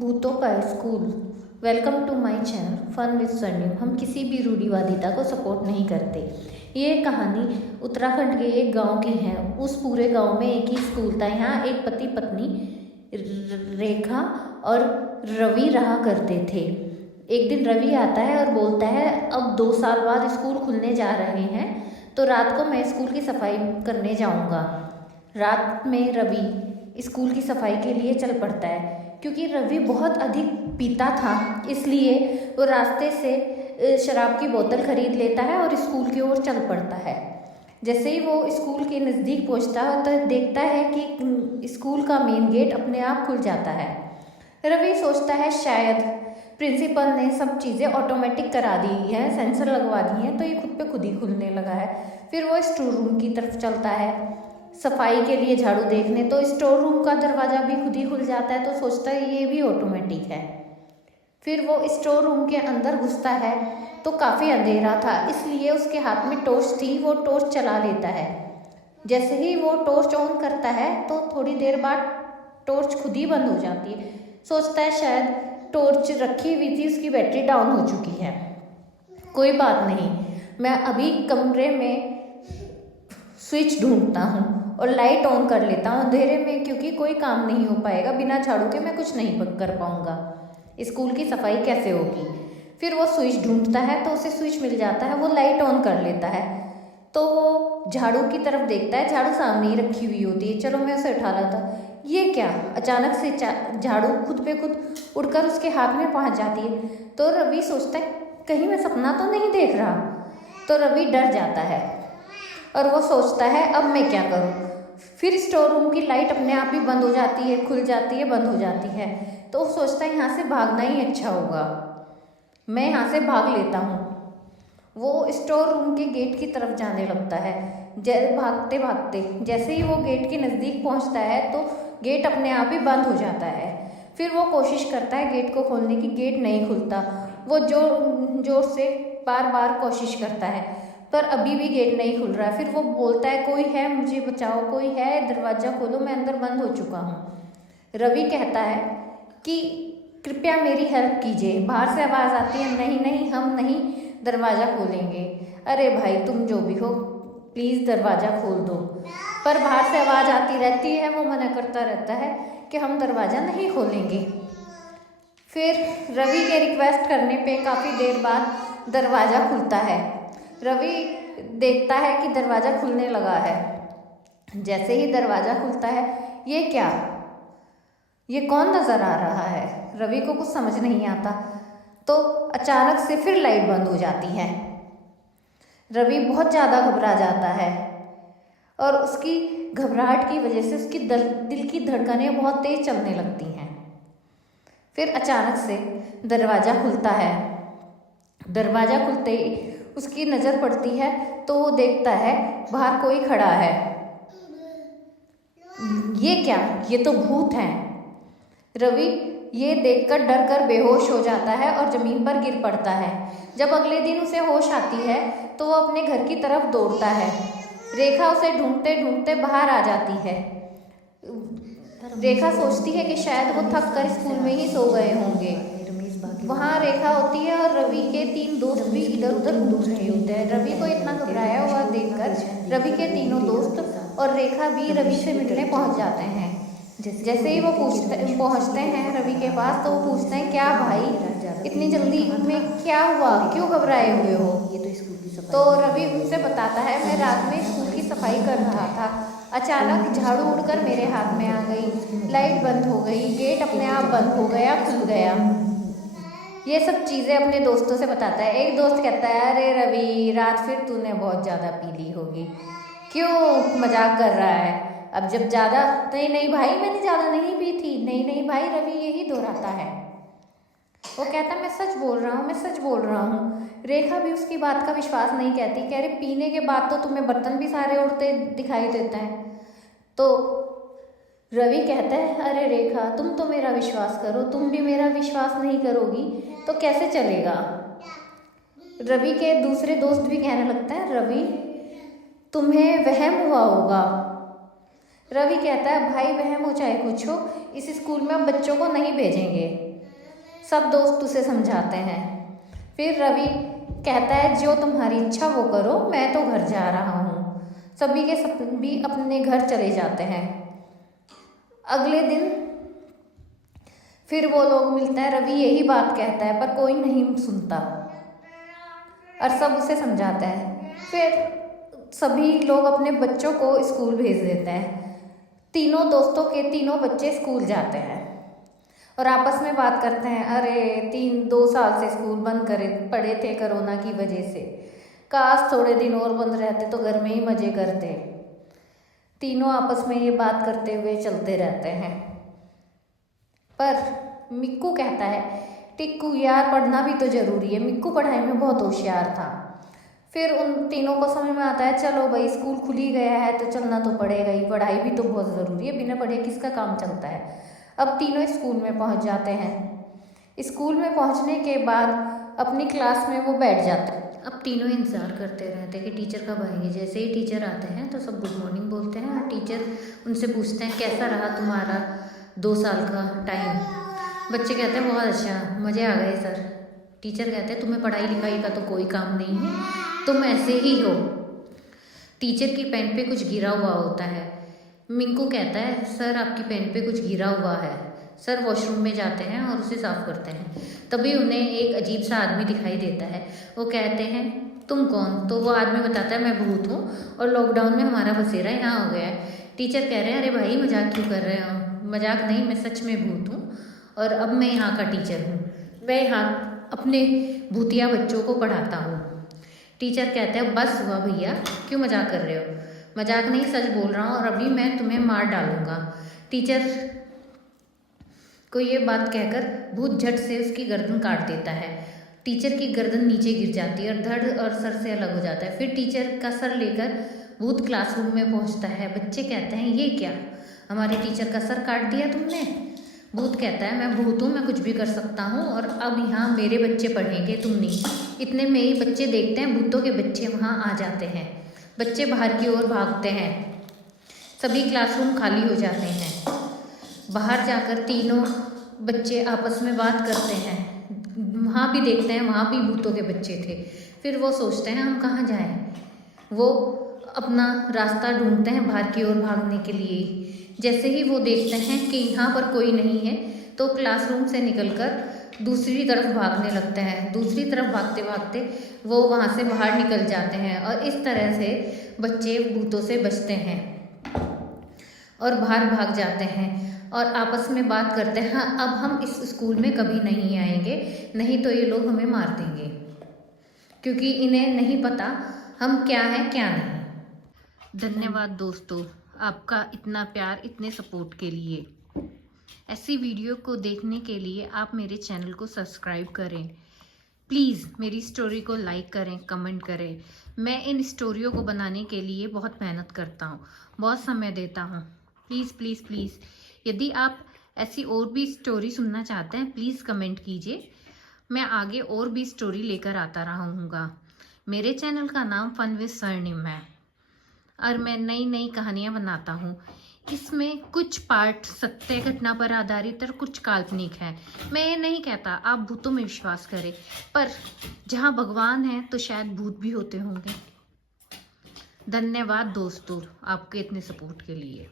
भूतों का school. Welcome to my channel fun with Swarnim. हम किसी भी रूढ़िवादिता को सपोर्ट नहीं करते। ये कहानी उत्तराखंड के एक गांव की है। उस पूरे गांव में एक ही स्कूल था। यहाँ एक पति पत्नी रेखा और रवि रहा करते थे। एक दिन रवि आता है और बोलता है अब 2 साल बाद स्कूल खुलने जा रहे हैं, तो रात को मैं स्कूल की सफाई करने जाऊँगा। रात में रवि स्कूल की सफाई के लिए चल पड़ता है। क्योंकि रवि बहुत अधिक पीता था, इसलिए वो रास्ते से शराब की बोतल खरीद लेता है और स्कूल की ओर चल पड़ता है। जैसे ही वो स्कूल के नज़दीक पहुंचता है तो देखता है कि स्कूल का मेन गेट अपने आप खुल जाता है। रवि सोचता है शायद प्रिंसिपल ने सब चीज़ें ऑटोमेटिक करा दी है, सेंसर लगवा दी हैं, तो ये खुद पे खुद ही खुलने लगा है। फिर वो स्टोर रूम की तरफ चलता है सफाई के लिए झाड़ू देखने, तो स्टोर रूम का दरवाज़ा भी खुद ही खुल जाता है, तो सोचता है ये भी ऑटोमेटिक है। फिर वो स्टोर रूम के अंदर घुसता है तो काफ़ी अंधेरा था, इसलिए उसके हाथ में टॉर्च थी। वो टॉर्च चला लेता है। जैसे ही वो टॉर्च ऑन करता है तो थोड़ी देर बाद टॉर्च खुद ही बंद हो जाती है। सोचता है शायद टॉर्च रखी हुई थी, उसकी बैटरी डाउन हो चुकी है। कोई बात नहीं, मैं अभी कमरे में स्विच ढूंढता हूँ और लाइट ऑन कर लेता हूँ अंधेरे में, क्योंकि कोई काम नहीं हो पाएगा, बिना झाड़ू के मैं कुछ नहीं कर पाऊँगा। स्कूल की सफाई कैसे होगी। फिर वो स्विच ढूंढता है तो उसे स्विच मिल जाता है। वो लाइट ऑन कर लेता है तो वो झाड़ू की तरफ देखता है, झाड़ू सामने ही रखी हुई होती है। चलो मैं उसे उठा लाता। ये क्या, अचानक से झाड़ू खुद पे खुद उड़कर उसके हाथ में पहुंच जाती है। तो रवि सोचता है कहीं मैं सपना तो नहीं देख रहा। तो रवि डर जाता है और वो सोचता है अब मैं क्या करूं। फिर स्टोर रूम की लाइट अपने आप ही बंद हो जाती है, खुल जाती है, बंद हो जाती है। तो वो सोचता है यहाँ से भागना ही अच्छा होगा, मैं यहाँ से भाग लेता हूँ। वो स्टोर रूम के गेट की तरफ जाने लगता है। भागते भागते जैसे ही वो गेट के नज़दीक पहुँचता है तो गेट अपने आप ही बंद हो जाता है। फिर वो कोशिश करता है गेट को खोलने की, गेट नहीं खुलता। वो जोर से बार बार कोशिश करता है पर अभी भी गेट नहीं खुल रहा है। फिर वो बोलता है कोई है, मुझे बचाओ, कोई है, दरवाज़ा खोलो, मैं अंदर बंद हो चुका हूँ। रवि कहता है कि कृपया मेरी हेल्प कीजिए। बाहर से आवाज़ आती है नहीं नहीं, हम नहीं दरवाज़ा खोलेंगे। अरे भाई तुम जो भी हो प्लीज़ दरवाज़ा खोल दो। पर बाहर से आवाज़ आती रहती है, वो मना करता रहता है कि हम दरवाज़ा नहीं खोलेंगे। फिर रवि के रिक्वेस्ट करने पे काफ़ी देर बाद दरवाज़ा खुलता है। रवि देखता है कि दरवाज़ा खुलने लगा है। जैसे ही दरवाज़ा खुलता है, ये क्या, ये कौन नज़र आ रहा है। रवि को कुछ समझ नहीं आता। तो अचानक से फिर लाइट बंद हो जाती है। रवि बहुत ज़्यादा घबरा जाता है और उसकी घबराहट की वजह से उसकी दिल की धड़कनें बहुत तेज चलने लगती हैं। फिर अचानक से दरवाज़ा खुलता है। दरवाज़ा खुलते ही उसकी नज़र पड़ती है तो वो देखता है बाहर कोई खड़ा है। ये क्या, ये तो भूत हैं। रवि ये देखकर डर कर बेहोश हो जाता है और ज़मीन पर गिर पड़ता है। जब अगले दिन उसे होश आती है तो वो अपने घर की तरफ दौड़ता है। रेखा उसे ढूंढते ढूंढते बाहर आ जाती है। रेखा सोचती है कि शायद वो थक कर स्कूल में ही सो गए होंगे। वहाँ रेखा होती है और रवि के 3 दोस्त भी इधर उधर घूम रहे होते हैं। रवि को इतना घबराया हुआ देखकर रवि के तीनों दोस्त और रेखा भी रवि से मिलने पहुँच जाते हैं। जैसे ही वो पहुँचते हैं रवि के पास तो वो पूछते हैं क्या भाई इतनी जल्दी में क्या हुआ, क्यों घबराए हुए हो। तो रवि उनसे बताता है मैं रात में स्कूल की सफाई कर रहा था, अचानक झाड़ू उड़कर मेरे हाथ में आ गई, लाइट बंद हो गई, गेट अपने आप बंद हो गया, खुल गया। ये सब चीज़ें अपने दोस्तों से बताता है। एक दोस्त कहता है अरे रवि रात फिर तूने बहुत ज़्यादा पी ली होगी, क्यों मजाक कर रहा है। अब जब ज़्यादा, नहीं नहीं भाई मैंने ज़्यादा नहीं पी थी, नहीं नहीं भाई, रवि यही दोहराता है। वो कहता है मैं सच बोल रहा हूँ, मैं सच बोल रहा हूँ। रेखा भी उसकी बात का विश्वास नहीं कहती, कह रही पीने के बाद तो तुम्हें बर्तन भी सारे उड़ते दिखाई देते हैं। तो रवि कहता है अरे रेखा तुम तो मेरा विश्वास करो, तुम भी मेरा विश्वास नहीं करोगी तो कैसे चलेगा। रवि के दूसरे दोस्त भी कहने लगते हैं रवि तुम्हें वहम हुआ होगा। रवि कहता है भाई वहम हो चाहे कुछ हो, इस स्कूल में अब बच्चों को नहीं भेजेंगे। सब दोस्त उसे समझाते हैं। फिर रवि कहता है जो तुम्हारी इच्छा वो करो, मैं तो घर जा रहा हूँ। सभी के सभी अपने घर चले जाते हैं। अगले दिन फिर वो लोग मिलते हैं। रवि यही बात कहता है पर कोई नहीं सुनता और सब उसे समझाते हैं। फिर सभी लोग अपने बच्चों को स्कूल भेज देते हैं। तीनों दोस्तों के तीनों बच्चे स्कूल जाते हैं और आपस में बात करते हैं, अरे 2 साल से स्कूल बंद करे पड़े थे कोरोना की वजह से, काश थोड़े दिन और बंद रहते तो घर में ही मज़े करते। तीनों आपस में ये बात करते हुए चलते रहते हैं। पर मिक्कू कहता है, टिक्कू यार पढ़ना भी तो ज़रूरी है। मिक्कू पढ़ाई में बहुत होशियार था। फिर उन तीनों को समझ में आता है, चलो भाई स्कूल खुल ही गया है तो चलना तो पड़ेगा ही, पढ़ाई भी तो बहुत ज़रूरी है, बिना पढ़े किसका काम चलता है। अब तीनों स्कूल में पहुंच जाते हैं। स्कूल में पहुंचने के बाद अपनी क्लास में वो बैठ जाते हैं। अब तीनों इंतज़ार करते रहते हैं कि टीचर कब आएंगे। जैसे ही टीचर आते हैं तो सब गुड मॉर्निंग बोलते हैं और टीचर उनसे पूछते हैं कैसा रहा तुम्हारा 2 साल का टाइम। बच्चे कहते हैं बहुत अच्छा, मज़े आ गए सर। टीचर कहते हैं तुम्हें पढ़ाई लिखाई का तो कोई काम नहीं है, तुम ऐसे ही हो। टीचर की पेन पे कुछ गिरा हुआ होता है। मिंकू कहता है सर आपकी पेन पे कुछ गिरा हुआ है। सर वॉशरूम में जाते हैं और उसे साफ करते हैं। तभी उन्हें एक अजीब सा आदमी दिखाई देता है। वो कहते हैं तुम कौन? तो वो आदमी बताता है मैं भूत हूँ और लॉकडाउन में हमारा बसेरा यहाँ हो गया है। टीचर कह रहे हैं अरे भाई मजाक क्यों कर रहे हो? मजाक नहीं, मैं सच में भूत हूँ और अब मैं यहाँ का टीचर हूँ। मैं यहाँ अपने भूतिया बच्चों को पढ़ाता हूँ। टीचर कहते हैं बस हुआ भैया, क्यों मजाक कर रहे हो? मजाक नहीं सच बोल रहा हूँ और अभी मैं तुम्हें मार डालूंगा। टीचर को ये बात कहकर भूत झट से उसकी गर्दन काट देता है। टीचर की गर्दन नीचे गिर जाती है और धड़ और सर से अलग हो जाता है। फिर टीचर का सर लेकर भूत क्लासरूम में पहुंचता है। बच्चे कहते हैं ये क्या, हमारे टीचर का सर काट दिया तुमने? भूत कहता है मैं भूत हूँ, मैं कुछ भी कर सकता हूँ और अब यहाँ मेरे बच्चे पढ़ेंगे, तुम नहीं। इतने में ही बच्चे देखते हैं भूतों के बच्चे वहाँ आ जाते हैं। बच्चे बाहर की ओर भागते हैं। सभी क्लासरूम खाली हो जाते हैं। बाहर जाकर तीनों बच्चे आपस में बात करते हैं। वहाँ भी देखते हैं, वहाँ भी भूतों के बच्चे थे। फिर वो सोचते हैं हम कहाँ जाएं। वो अपना रास्ता ढूंढते हैं बाहर की ओर भागने के लिए। जैसे ही वो देखते हैं कि यहाँ पर कोई नहीं है तो क्लासरूम से निकलकर दूसरी तरफ भागने लगते हैं। दूसरी तरफ भागते भागते वो वहाँ से बाहर निकल जाते हैं और इस तरह से बच्चे भूतों से बचते हैं और बाहर भाग जाते हैं और आपस में बात करते हैं, हाँ अब हम इस स्कूल में कभी नहीं आएंगे, नहीं तो ये लोग हमें मार देंगे, क्योंकि इन्हें नहीं पता हम क्या हैं क्या नहीं। धन्यवाद दोस्तों, आपका इतना प्यार, इतने सपोर्ट के लिए। ऐसी वीडियो को देखने के लिए आप मेरे चैनल को सब्सक्राइब करें। प्लीज़ मेरी स्टोरी को लाइक करें, कमेंट करें। मैं इन स्टोरियों को बनाने के लिए बहुत मेहनत करता हूँ, बहुत समय देता हूँ। प्लीज़ प्लीज़ प्लीज़, यदि आप ऐसी और भी स्टोरी सुनना चाहते हैं प्लीज़ कमेंट कीजिए। मैं आगे और भी स्टोरी लेकर आता रहूँगा। मेरे चैनल का नाम फन विद स्वर्णिम है और मैं नई नई कहानियाँ बनाता हूँ। इसमें कुछ पार्ट सत्य घटना पर आधारित और कुछ काल्पनिक है। मैं ये नहीं कहता आप भूतों में विश्वास करें, पर जहाँ भगवान है तो शायद भूत भी होते होंगे। धन्यवाद दोस्तों आपके इतने सपोर्ट के लिए।